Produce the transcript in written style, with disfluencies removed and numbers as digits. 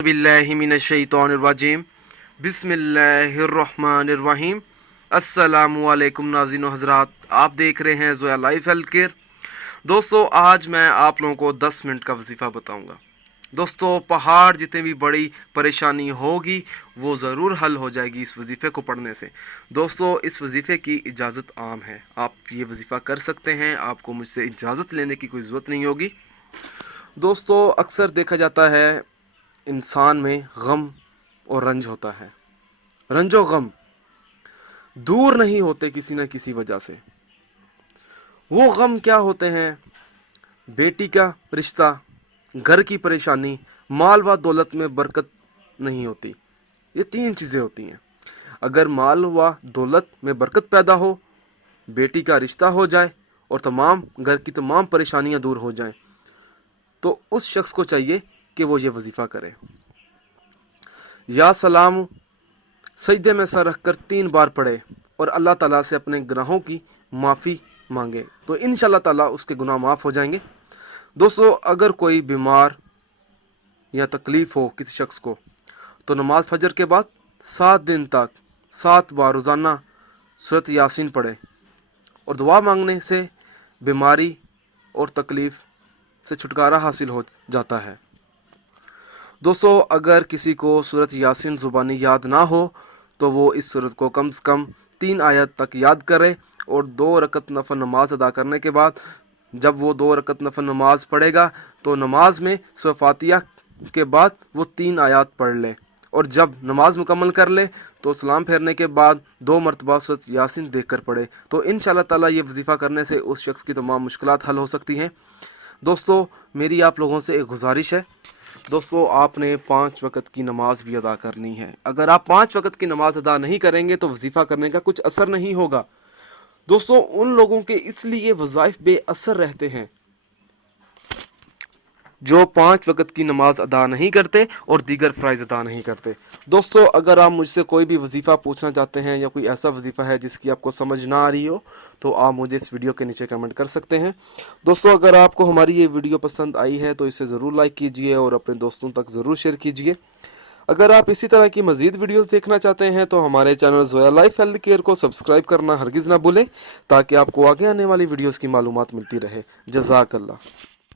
बिल्लाहि मिनश्शैतानिर्रजीम बिस्मिल्लाहिर्रहमानिर्रहीम। अस्सलामुअलैकुम नाज़रीन हज़रात, आप देख रहे हैं ज़ोया लाइफ हेल्थ केयर। दोस्तों, आज मैं आप लोगों को 10 मिनट का वजीफ़ा बताऊंगा। दोस्तों, पहाड़ जितनी भी बड़ी परेशानी होगी वो ज़रूर हल हो जाएगी इस वजीफ़े को पढ़ने से। दोस्तों, इस वजीफ़े की इजाज़त आम है, आप ये वजीफ़ा कर सकते हैं, आपको मुझसे इजाज़त लेने की कोई ज़रूरत नहीं होगी। दोस्तों, अक्सर देखा जाता है इंसान में गम और रंज होता है। रंजो गम दूर नहीं होते किसी न किसी वजह से। वो गम क्या होते हैं? बेटी का रिश्ता, घर की परेशानी, माल व दौलत में बरकत नहीं होती। ये तीन चीज़ें होती हैं। अगर माल व दौलत में बरकत पैदा हो, बेटी का रिश्ता हो जाए और तमाम घर की तमाम परेशानियां दूर हो जाएं, तो उस शख्स को चाहिए कि वो ये वजीफ़ा करे। या सलाम सजदे में सर रखकर 3 बार पढ़े और अल्लाह ताला से अपने गुनाहों की माफ़ी मांगे, तो इंशाअल्लाह ताला उसके गुनाह माफ़ हो जाएंगे। दोस्तों, अगर कोई बीमार या तकलीफ़ हो किसी शख्स को, तो नमाज फजर के बाद 7 दिन तक 7 बार रोज़ाना सूरत यासीन पढ़े और दुआ मांगने से बीमारी और तकलीफ़ से छुटकारा हासिल हो जाता है। दोस्तों, अगर किसी को सूरत यासीन ज़ुबानी याद ना हो, तो वो इस सूरत को कम से कम 3 आयत तक याद करे और 2 रकत नफल नमाज अदा करने के बाद जब वो 2 रकत नफल नमाज पढ़ेगा, तो नमाज में सूरह फातिहा के बाद वो 3 आयत पढ़ ले और जब नमाज मुकम्मल कर ले तो सलाम फेरने के बाद 2 मरतबा सूरत यासीन देख कर पढ़े। तो इंशाअल्लाह ताला ये वजीफ़ा करने से उस शख्स की तमाम मुश्किलात हल हो सकती हैं। दोस्तों, मेरी आप लोगों से एक गुजारिश है। दोस्तों, आपने 5 वक़्त की नमाज भी अदा करनी है। अगर आप 5 वक़्त की नमाज अदा नहीं करेंगे तो वजीफ़ा करने का कुछ असर नहीं होगा। दोस्तों, उन लोगों के इसलिए वज़ाइफ बेअसर रहते हैं जो 5 वक़्त की नमाज अदा नहीं करते और दीगर फ़राइज़ अदा नहीं करते। दोस्तों, अगर आप मुझसे कोई भी वजीफ़ा पूछना चाहते हैं या कोई ऐसा वजीफ़ा है जिसकी आपको समझ ना आ रही हो, तो आप मुझे इस वीडियो के नीचे कमेंट कर सकते हैं। दोस्तों, अगर आपको हमारी ये वीडियो पसंद आई है तो इसे ज़रूर लाइक कीजिए और अपने दोस्तों तक ज़रूर शेयर कीजिए। अगर आप इसी तरह की मज़ीद वीडियोस देखना चाहते हैं तो हमारे channel Zoya life health care को सब्सक्राइब करना हरगिज़ ना भूलें, ताकि आपको आगे आने वाली वीडियोस की मालूमात मिलती रहे। जज़ाकल्लाह।